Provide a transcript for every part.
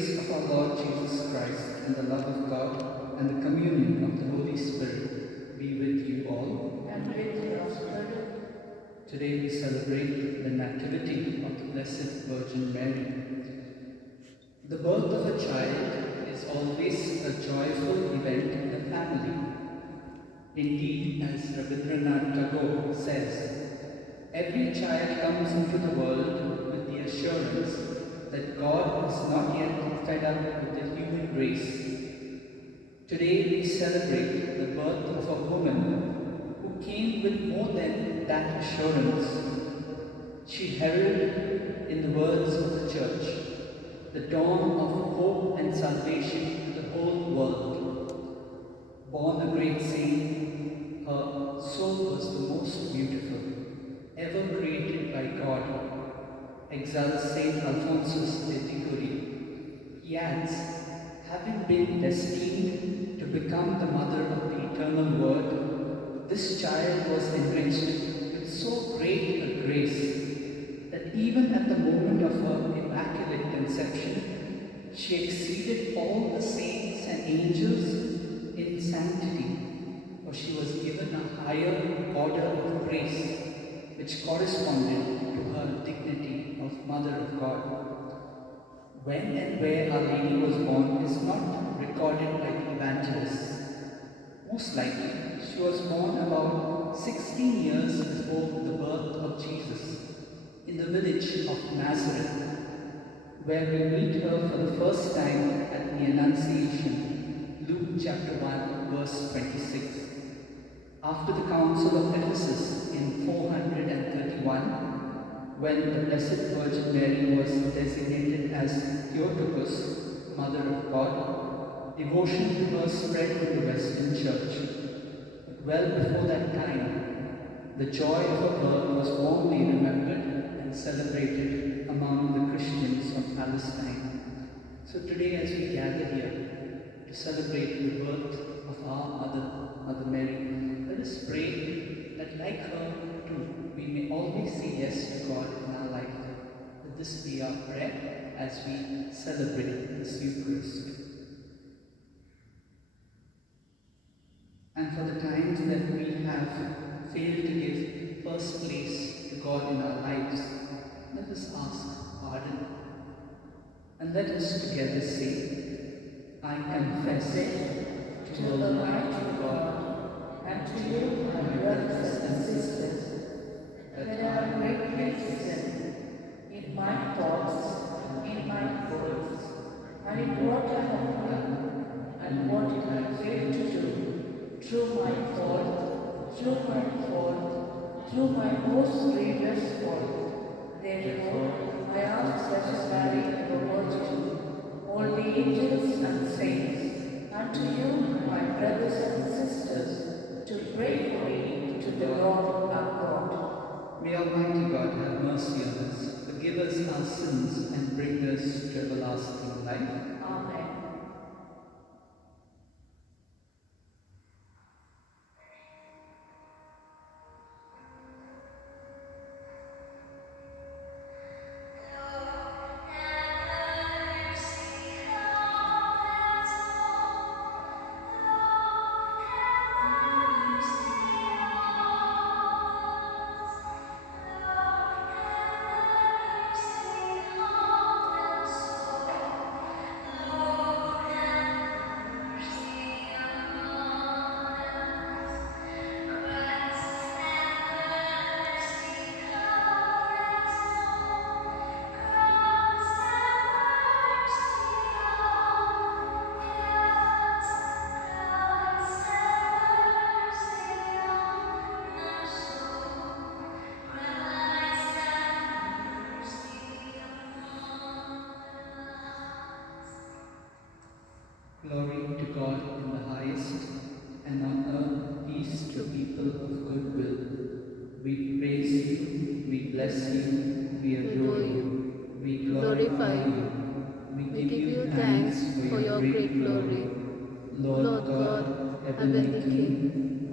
grace of our Lord Jesus Christ and the love of God and the communion of the Holy Spirit be with you all. And with your spirit. Today we celebrate the Nativity of the Blessed Virgin Mary. The birth of a child is always a joyful event in the family. Indeed, as Rabindranath Tagore says, every child comes into the world with the assurance that God is not yet fed up with the human race. Today we celebrate the birth of a woman who came with more than that assurance. She heralded, in the words of the Church, the dawn of hope and salvation to the whole world. Born a great saint, her soul was the most beautiful ever created by God, exalts Saint Alphonsus de Liguori. He adds, having been destined to become the mother of the eternal Word, this child was enriched with so great a grace that even at the moment of her immaculate conception, she exceeded all the saints and angels in sanctity, for she was given a higher order of grace which corresponded to her dignity of Mother of God. When and where Our Lady was born is not recorded by the evangelists. Most likely, she was born about 16 years before the birth of Jesus in the village of Nazareth, where we meet her for the first time at the Annunciation, Luke chapter 1, verse 26. After the Council of Ephesus in 431, when the Blessed Virgin Mary was designated as Theotokos, Mother of God, devotion to her spread in the Western Church. But well before that time, the joy of her birth was warmly remembered and celebrated among the Christians of Palestine. So today, as we gather here to celebrate the birth of our Mother Mary, let us pray that, like her too, we may always say yes to God in our life. Let this be our prayer as we celebrate this Eucharist. And for the times that we have failed to give first place to God in our lives, let us ask pardon. And let us together say, I confess to the Almighty God and to you, my brothers and sisters, that I have greatly sinned in my thoughts, in my words, and in what I have done, and what I have failed to do, through my fault, through my most grievous fault. Therefore, I ask that Mary, the Virgin, all the angels and saints, and to you, my brothers and sisters, to pray for me to the Lord our God. May Almighty God have mercy on us, forgive us our sins, and bring us to everlasting life. Amen. Glory to God in the highest, and on earth peace to people of good will. We praise you, we bless you, we adore you, we glorify you. We give you thanks for your great glory. Lord God, heavenly King,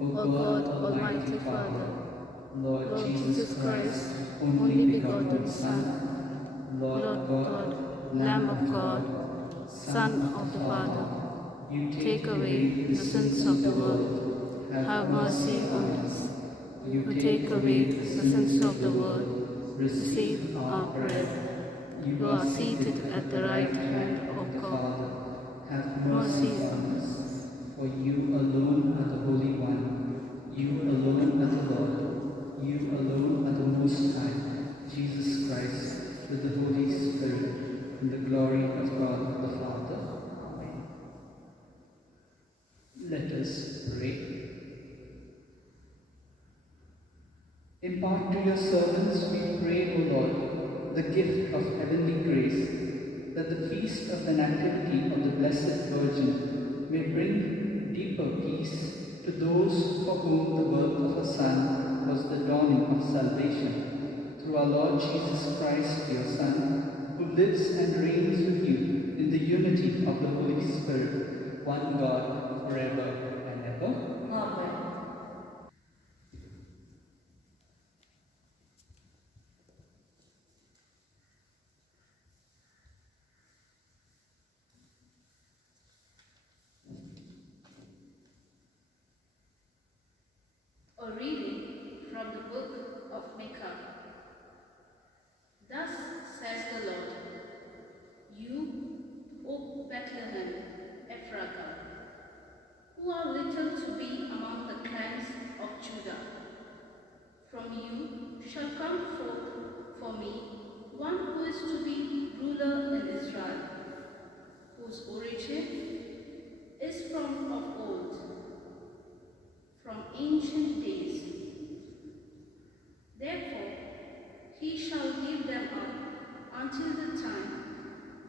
O God, Almighty Father, Lord Jesus Christ, only begotten Son, Lord God, Lamb of God, Son of the Father, take away the sins of the world. Have mercy on us. Who take away the sins of the world, receive our prayer. You are seated at the right hand of God. Have Mercy mercy on on us. us. For you alone are the Holy One. You alone are the Lord. You alone are the Most High, Jesus Christ, with the Holy Spirit, in the glory of God the Father. Amen. Let us pray. Impart to your servants, we pray, O Lord, the gift of heavenly grace, that the feast of the Nativity of the Blessed Virgin may bring deeper peace to those for whom the birth of a Son was the dawning of salvation. Through our Lord Jesus Christ, your Son, who lives and reigns with you in the unity of the Holy Spirit, one God, forever and ever. Amen. A reading from the book of Micah. Thus says the Lord, You, O Bethlehem, Ephrathah, who are little to be among the clans of Judah, from you shall come forth for me one who is to be ruler in Israel, whose origin is from of old, from ancient days. Therefore, he shall give them up until the time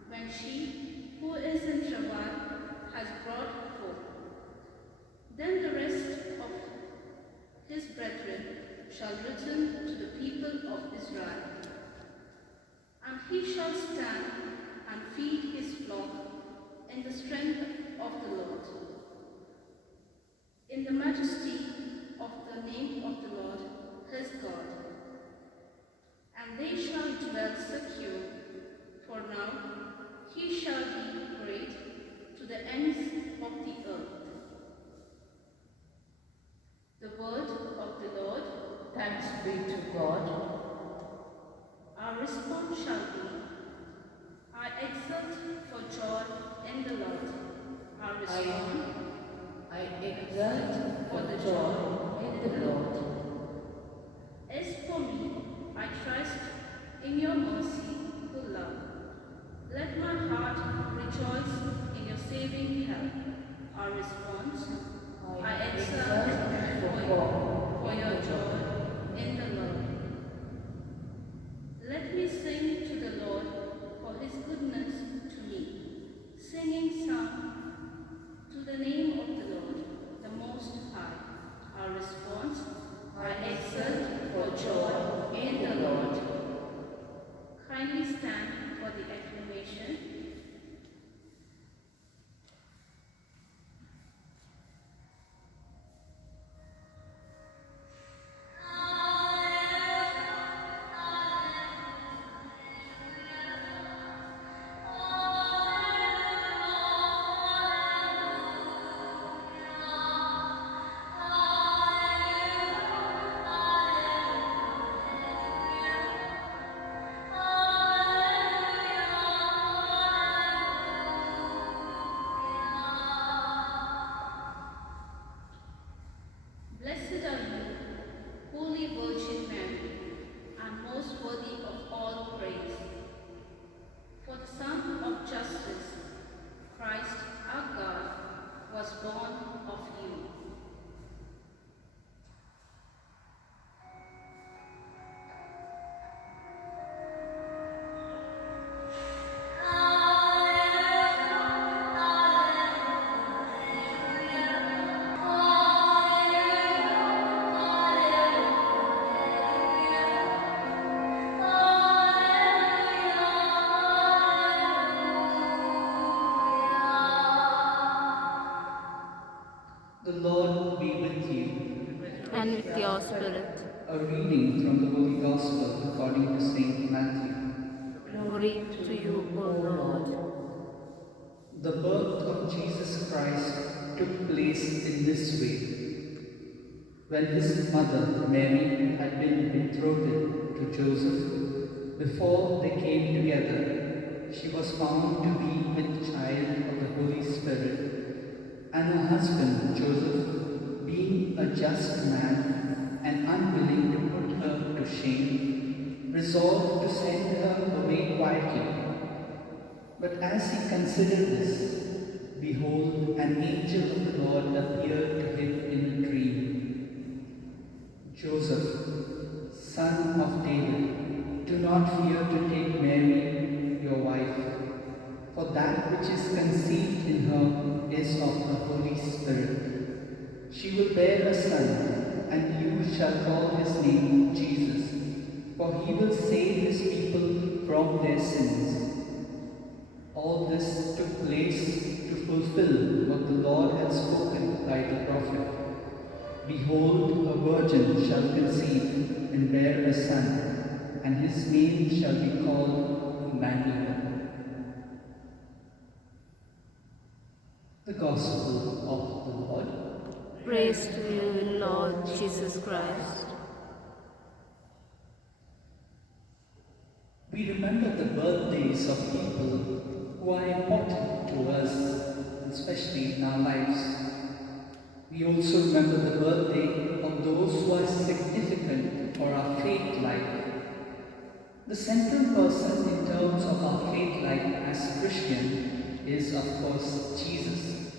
when she who is in travail has brought forth. Then the rest of his brethren shall return to the people of Israel, and he shall stand and feed his flock in the strength of the Lord, in the majesty of the name of the Lord his God. And they shall dwell secure, for now he shall be great to the ends of the earth. The word of the Lord. Thanks be to God. Our response shall be, I exult for joy in the Lord. Our response, I exult for the joy in the Lord. as for me, I trust in your merciful love. Let my heart rejoice in your saving help. Our response, I exult for your joy in the Lord. Let me sing to the Lord for his goodness to me, singing song to the name of the Lord, the Most High. Our response, I exult for joy in the Lord. Kindly stand for the acclamation. Blessed are you, Holy Virgin Mary, and most worthy of all praise. For the Son of Justice, Christ our God, was born of you. The Lord be with you. And with your spirit. A reading from the Holy Gospel according to Saint Matthew. Glory to you, O Lord. The birth of Jesus Christ took place in this way. When his mother Mary had been betrothed to Joseph, before they came together, she was found to be with child of the Holy Spirit, and her husband Joseph, being a just man and unwilling to put her to shame, resolved to send her away quietly. But as he considered this, behold, an angel of the Lord appeared to him in a dream. Joseph, son of David, do not fear to take Mary, your wife, for that which is conceived in her is of the Holy Spirit. She will bear a son, and you shall call his name Jesus, for he will save his people from their sins. All this took place to fulfill what the Lord had spoken by the prophet. Behold, a virgin shall conceive and bear a son, and his name shall be called Emmanuel. The Gospel of the Lord. Praise to you, Lord Jesus Christ. We remember the birthdays of people who are important to us, especially in our lives. We also remember the birthday of those who are significant for our faith life. The central person in terms of our faith life as Christian is, of course, Jesus,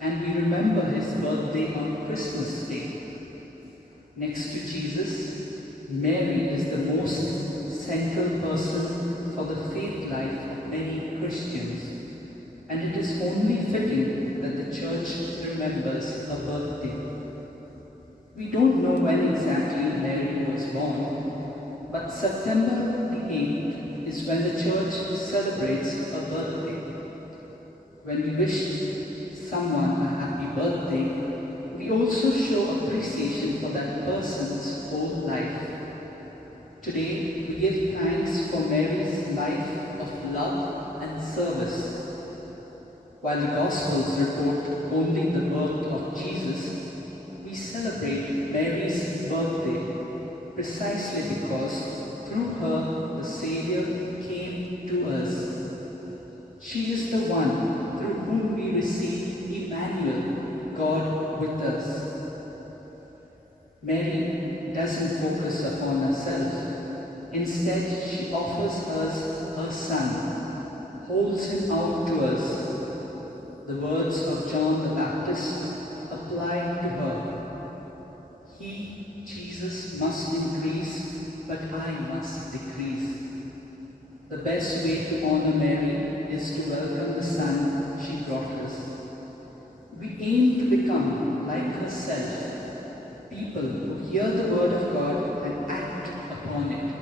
and we remember his birthday on Christmas Day. Next to Jesus, Mary is the most central person for the faith life of many Christians, and it is only fitting that the Church remembers her birthday. We don't know when exactly Mary was born, but September the 8th is when the Church celebrates her birthday. When we wish someone a happy birthday, we also show appreciation for that person's whole life. Today, we give thanks for Mary's life of love and service. While the Gospels report only the birth of Jesus, we celebrate Mary's birthday precisely because through her the Saviour came to us. She is the one through whom we receive Emmanuel, God with us. Mary doesn't focus upon herself. Instead, she offers us her Son, holds him out to us. The words of John the Baptist apply to her. He, Jesus, must increase, but I must decrease. The best way to honor Mary is to welcome the Son she brought us. We aim to become like herself, people who hear the word of God and act upon it.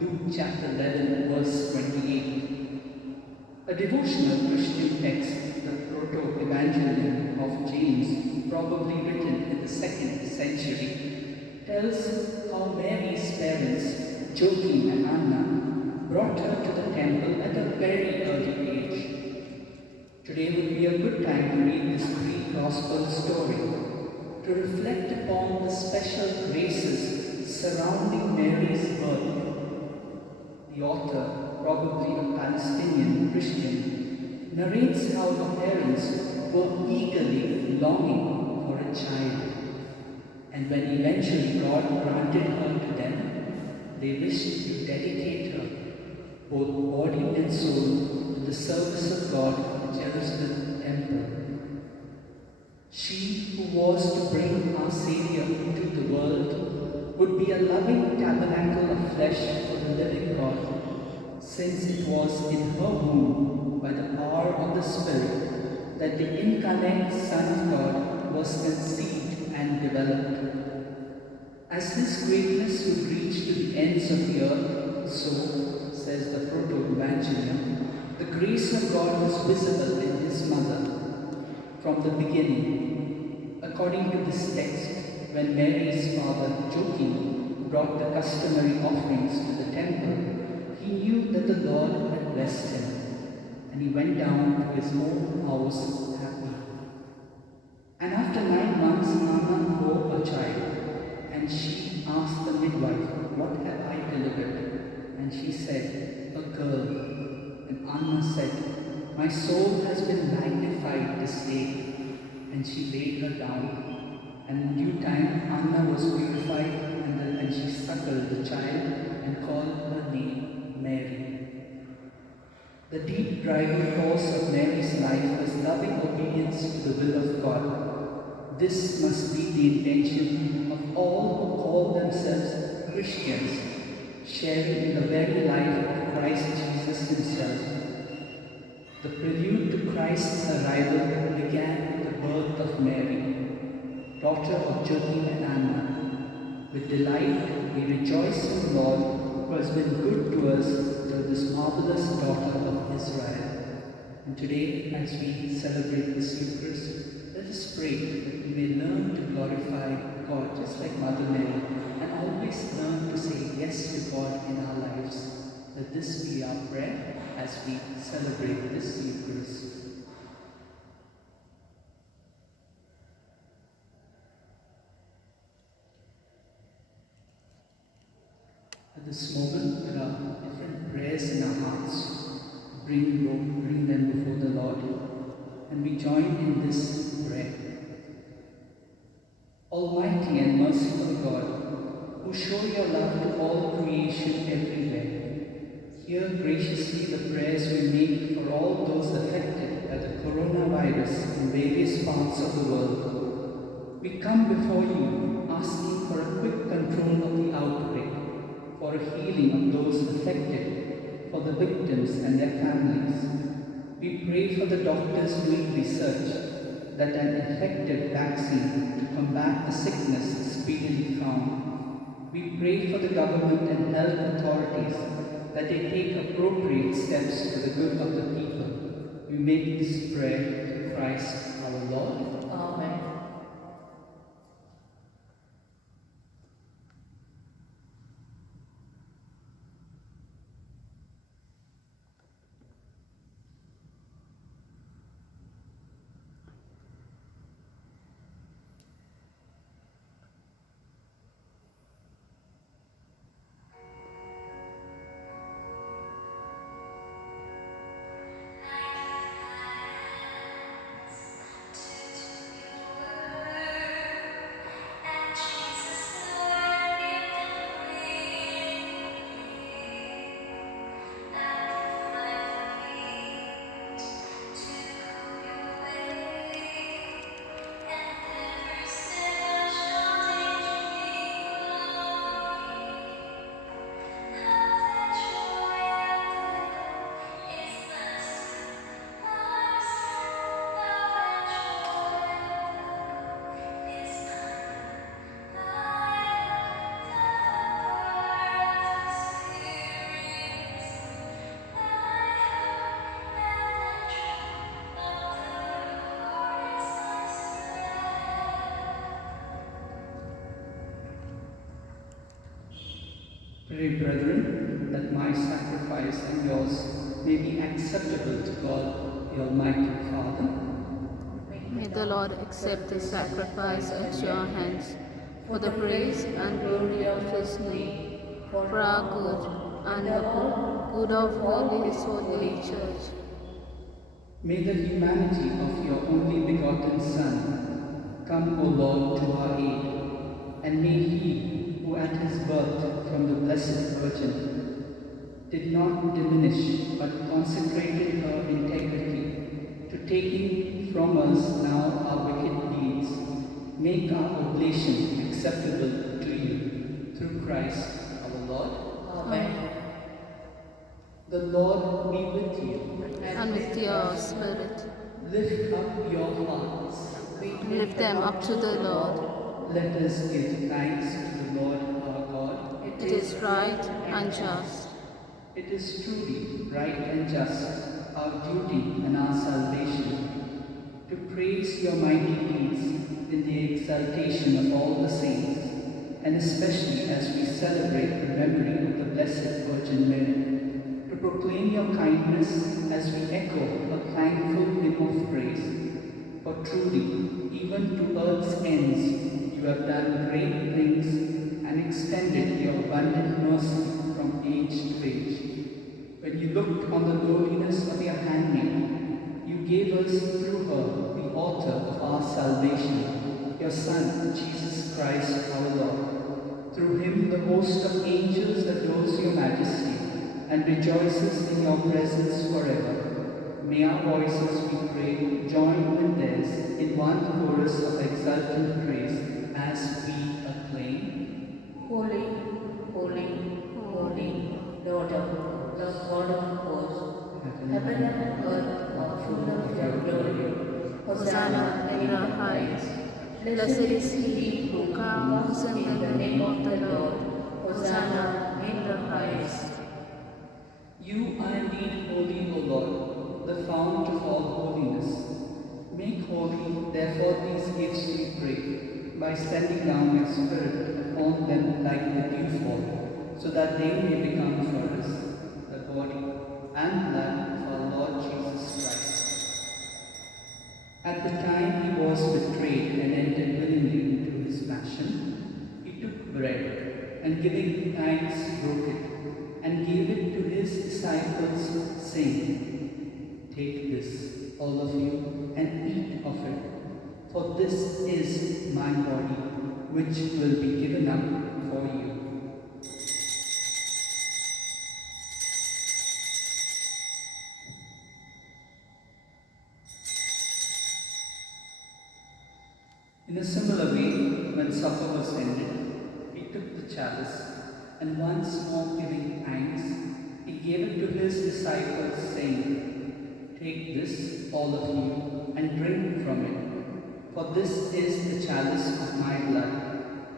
Luke chapter 11, verse 28. A devotional Christian text, the Proto-Evangelium of James, probably written in the 2nd century, tells how Mary's parents, Joachim and Anna, brought her to the temple at a very early age. Today would be a good time to read this pre-gospel story, to reflect upon the special graces surrounding Mary's birth. The author, probably a Palestinian Christian, narrates how the parents were eagerly longing for a child, and when eventually God granted her to them, they wished to dedicate her, both body and soul, to the service of God in the Jerusalem temple. She who was to bring our Saviour into the world would be a loving tabernacle of flesh for the living God, since it was in her womb, by the power of the Spirit, that the incarnate Son of God was conceived and developed. As this greatness would reach to the ends of the earth, so, says the Proto-Evangelium, the grace of God was visible in his mother from the beginning. According to this text, when Mary's father Joachim brought the customary offerings to the temple, he knew that the Lord had blessed him. and he went down to his own house happy. And after 9 months, Anna bore a child, and she asked the midwife, "What have I delivered?" And she said, "A girl." And Anna said, "My soul has been magnified this day." And she laid her down. And in due time, Anna was purified, and she suckled the child and called her name Mary. The deep driving force of Mary's life was loving obedience to the will of God. This must be the intention of all who call themselves Christians, sharing in the very life of Christ Jesus himself. The prelude to Christ's arrival began with the birth of Mary, daughter of Joachim and Anna. With delight, we rejoice in the Lord, who has been good to us through this marvelous daughter of Israel. And today, as we celebrate this Eucharist, let us pray that we may learn to glorify God, just like Mother Mary, and always learn to say yes to God in our lives. Let this be our prayer as we celebrate this Eucharist. At this moment, there are different prayers in our hearts. Bring them before the Lord, and we join in this prayer. Almighty and merciful God, who show your love to all creation everywhere, hear graciously the prayers we make for all those affected by the coronavirus in various parts of the world. We come before you asking for a quick control of the outbreak, for a healing of those affected, for the victims and their families. We pray for the doctors doing research that an effective vaccine to combat the sickness is speedily found. We pray for the government and health authorities that they take appropriate steps for the good of the people. We make this prayer to Christ our Lord. Amen. Pray, brethren, that my sacrifice and yours may be acceptable to God, the Almighty Father. May the Lord accept the sacrifice at your hands for the praise and glory of his name, for our good and the good of his holy church. May the humanity of your only begotten Son come, O Lord, to our aid, and may he, who at his birth from the Blessed Virgin did not diminish but consecrated her integrity to taking from us now our wicked deeds, make our oblation acceptable to you, through Christ our Lord. Amen. The Lord be with you. And with your spirit, Lift up your hearts. lift them up to the Lord. Let us give thanks to the Lord our God. It is right and just. It is truly right and just, our duty and our salvation, to praise your mighty deeds in the exaltation of all the saints, and especially as we celebrate the memory of the Blessed Virgin Mary, to proclaim your kindness as we echo a thankful hymn of praise. For truly, even to earth's ends, you have done great things and extended your abundant mercy from age to age. When you looked on the lowliness of your handmaid, you gave us through her the author of our salvation, your Son, Jesus Christ our Lord. Through him the host of angels adores your majesty and rejoices in your presence forever. May our voices, we pray, join with theirs in one chorus of exultant praise as we acclaim. Holy, holy, holy, Lord of the God of hosts, heaven and earth are full of your glory. Hosanna in the highest. Blessed is he who comes in the name of the Lord. Hosanna in the highest. You are indeed holy, O Lord, the fount of all holiness. Make holy, therefore, these gifts, we pray, by sending down your Spirit upon them like the dewfall, so that they may become for us the body and blood of our Lord Jesus Christ. At the time he was betrayed and entered willingly into his passion, he took bread and giving thanks broke it and gave it to his disciples, saying, "Take this, all of you, and eat of it, for this is my body, which will be given up for you." In a similar way, when supper was ended, he took the chalice, and once more giving thanks, he gave it to his disciples, saying, "Take this, all of you, and drink from it, for this is the chalice of my blood,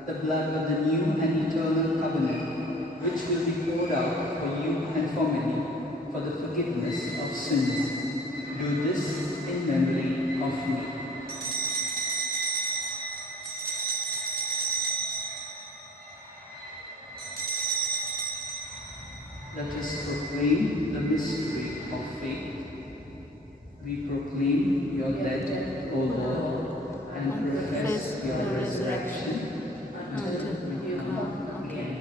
the blood of the new and eternal covenant, which will be poured out for you and for many, for the forgiveness of sins. Do this in memory of me." Let us proclaim the mystery of faith. We proclaim your death, O Lord, and profess your resurrection until you come again.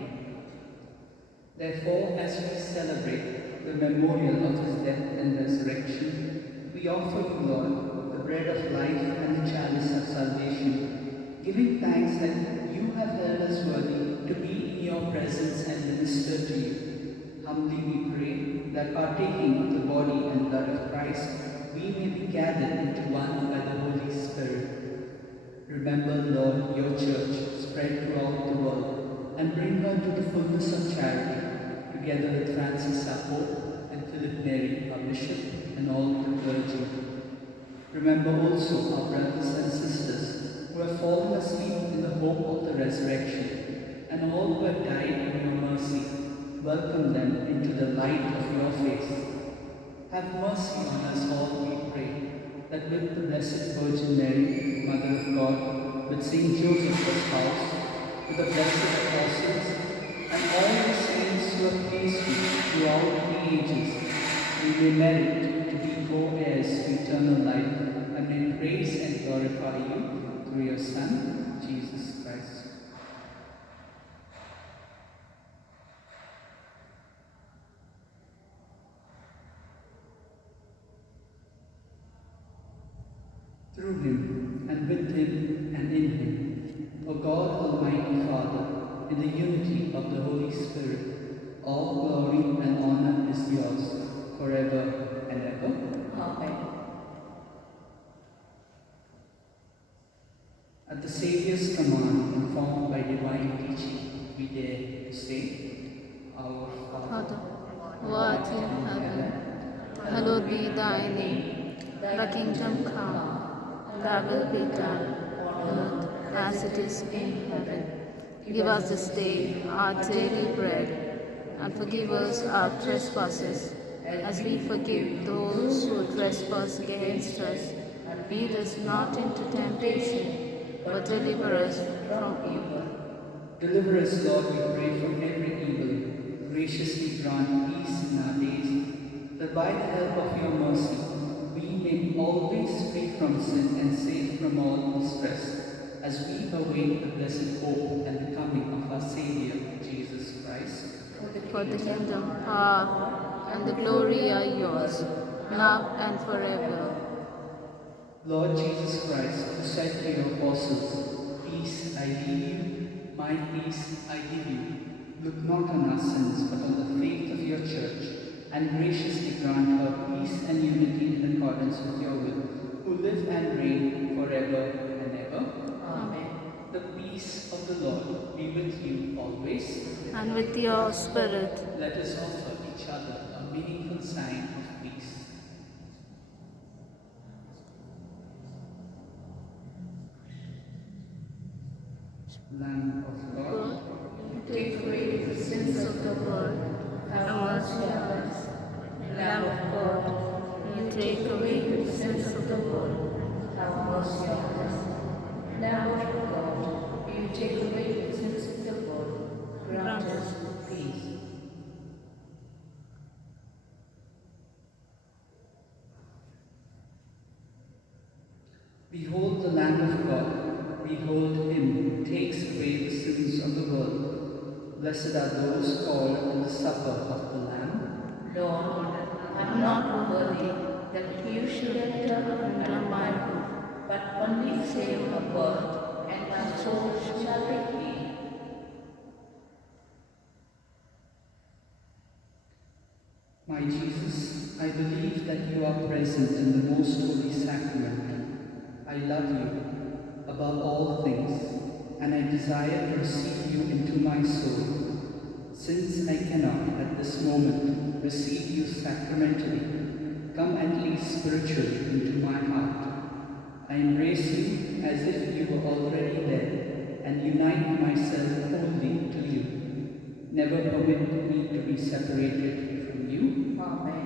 Therefore, as we celebrate the memorial of his death and resurrection, we offer you, Lord, the bread of life and the chalice of salvation, giving thanks that you have held us worthy to be in your presence and minister to you. Humbly we pray that partaking of the body and blood of Christ, we may be gathered into one by the Holy Spirit. Remember, Lord, your church spread throughout the world, and bring her to the fullness of charity, together with Francis our Pope and Philip Neri our Bishop and all the clergy. Remember also our brothers and sisters who have fallen asleep in the hope of the resurrection, and all who have died in your mercy. Welcome them into the light of your face. Have mercy on us all, we pray, that with the Blessed Virgin Mary, Mother of God, with Saint Joseph her spouse, with the blessed apostles, and all the saints who have pleased you throughout the ages, we may merit to be co-heirs to eternal life, and may praise and glorify you through your Son, Jesus Christ. Through him, and with him, and in him, O God, Almighty Father, in the unity of the Holy Spirit, all glory and honor is yours, forever and ever. Amen. At the Saviour's command, informed by divine teaching, we dare to say, Our Father, who art in heaven, hallowed be thy name. Thy kingdom come, thy will be done, on earth as it is in heaven. Give us this day our daily bread, and forgive us our trespasses, as we forgive those who trespass against us. And lead us not into temptation, but deliver us from evil. Deliver us, Lord, we pray, from every evil. Graciously grant peace in our days, that by the help of your mercy, we may always free from sin and safe from all distress, as we await the blessed hope and the coming of our Saviour, Jesus Christ. For the kingdom, power, and the glory are yours, now and forever. Lord Jesus Christ, who said to your apostles, "Peace I leave you, my peace I give you," look not on our sins, but on the faith of your church, and graciously grant her peace and unity in accordance with your will, who live and reign forever and ever. Amen. The peace of the Lord be with you always. And with your spirit, Let us offer each other a meaningful sign of peace. Lamb of God, God, take away the sins of the world, have mercy on us. Lamb of God, you take away the sins of the world, Have mercy on us. Lamb of God, you take away the sins of the world. Grant us peace. behold the Lamb of God, behold him who takes away the sins of the world. Blessed are those called to the supper of the Lamb. Lord, I am not worthy that you should enter under my roof, but only say a word, and my soul shall be healed. My Jesus, I believe that you are present in the most holy sacrament. I love you above all things, and I desire to receive you into my soul. Since I cannot at this moment receive you sacramentally, come at least spiritually into my heart. I embrace you as if you were already there, and unite myself wholly to you. Never permit me to be separated from you. Amen.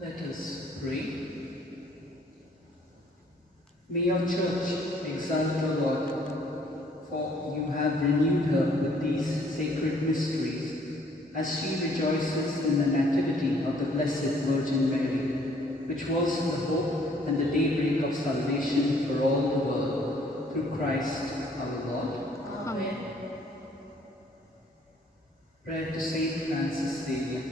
Let us pray. May your church exalt the Lord, for you have renewed her with these sacred mysteries, as she rejoices in the nativity of the Blessed Virgin Mary, which was the hope and the daybreak of salvation for all the world, through Christ our Lord. Amen. Prayer to Saint Francis Xavier.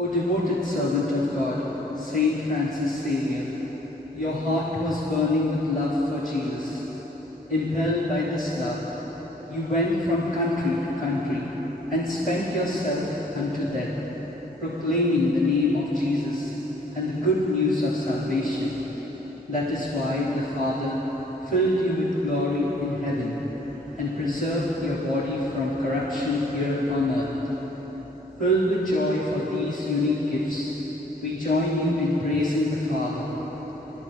O devoted servant of God, Saint Francis Xavier, your heart was burning with love for Jesus. Impelled by this love, you went from country to country and spent yourself unto death, proclaiming the name of Jesus and the good news of salvation. That is why the Father filled you with glory in heaven and preserved your body from corruption here on earth. Filled with joy for these unique gifts, we join you in praising the Father.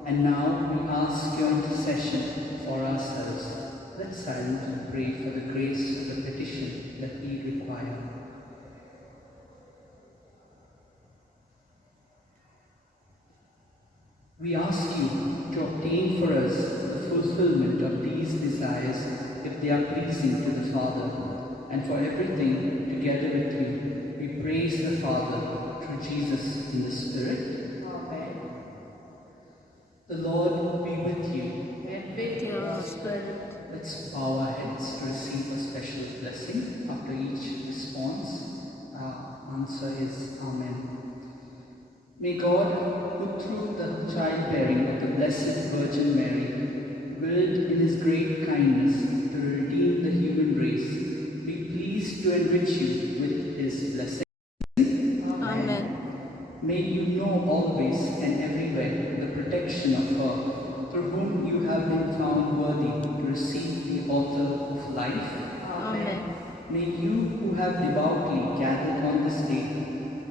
And now we ask your intercession for ourselves. Let's silently pray for the grace of the petition that we require. We ask you to obtain for us the fulfillment of these desires if they are pleasing to the Father, and for everything together with you, we praise the Father through Jesus in the Spirit. Amen. The Lord be with you. And with your spirit. Let's bow our heads to receive a special blessing. After each response, our answer is Amen. May God, who through the childbearing of the Blessed Virgin Mary, willed in his great kindness to redeem the human race, be pleased to enrich you with his blessing. Amen. May you know always and everywhere the protection of her, through whom you have been found worthy to receive the author of life. Amen. May you who have devoutly gathered on this day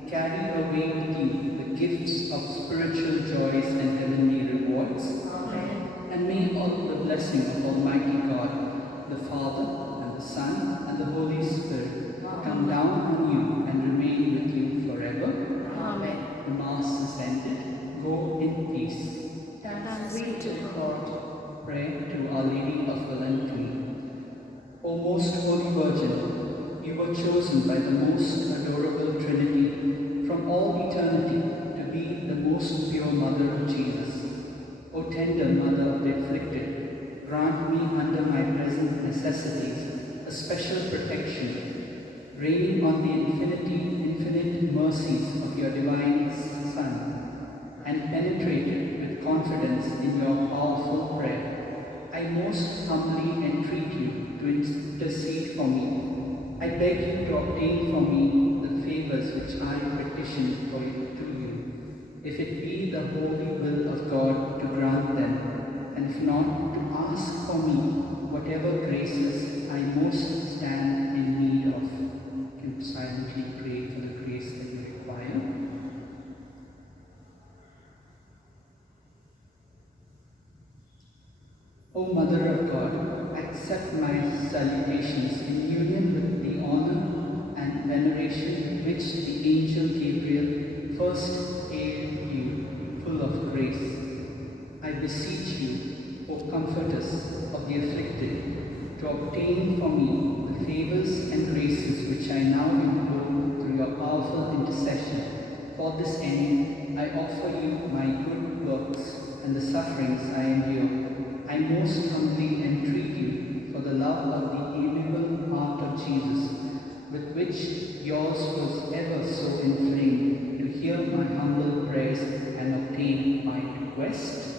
carry away with you the gifts of spiritual joys and heavenly rewards. Amen. And may all the blessing of Almighty God, the Father and the Son and the Holy Spirit come down on you and remain with you forever. Amen. The Mass is ended. Go in peace. Thanks be to God. Pray to Our Lady of Valentine. O most Holy Virgin, you were chosen by the most adorable Trinity from all eternity to be the most pure Mother of Jesus. O tender Mother of the afflicted, grant me under my present necessities a special protection, reigning on the infinite mercies of your divine Son, and penetrated with confidence in your powerful prayer. I most humbly entreat you to intercede for me. I beg you to obtain for me the favors which I petition for you to you, if it be the holy will of God to grant them, and if not, to ask for me whatever graces I most stand in need of. You can silently pray for the grace that you require. O Mother of God, accept my salutations in union with the honor and veneration with which the angel Gabriel first hailed you, full of grace. I beseech you, O Comforters of the afflicted, to obtain for me the favors and graces which I now implore through your powerful intercession. For this end, I offer you my good works and the sufferings I endure. I most humbly entreat you for the love of the amiable heart of Jesus, with which yours was ever so inflamed, to hear my humble prayers and obtain my request.